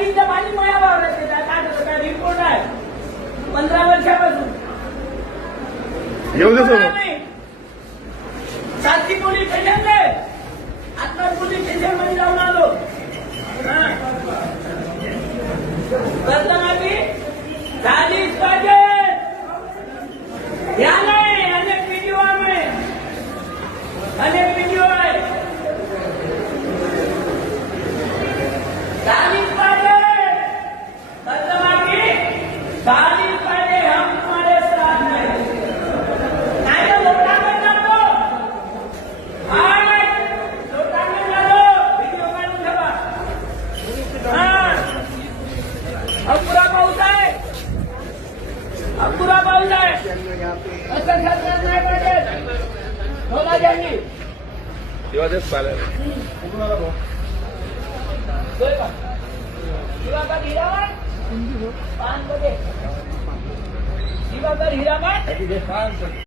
नदीचं पाणी माझ्या वावरात येतात. काय रिपोर्ट आहे 15 वर्षापासून. येऊ दे सर. सातवी पोलीस स्टेशनले आता पोलीस स्टेशन मध्ये जाऊन आलो. कर्जमाफी झालीच पाहिजे. या नाही अनेक व्हिडिओ आहे, अनेक व्हिडिओ आहे. झालीच पाहिजे कर्जमाफी, झालीच पाहिजे. हम तुम्हारे साथ हैं. नाही तर लोटांगण जातो. लोटांगण जातो. व्हिडिओ काढून ठेवा. अपुरा पाऊस आहे, अपुरा पाऊस आहे. असं सरकार नाही पाहिजे. बोला ज्यांनी दिवाळीच चालेल. दिवाकर हिरामठ 5 बजे. दिवाकर हिरामठ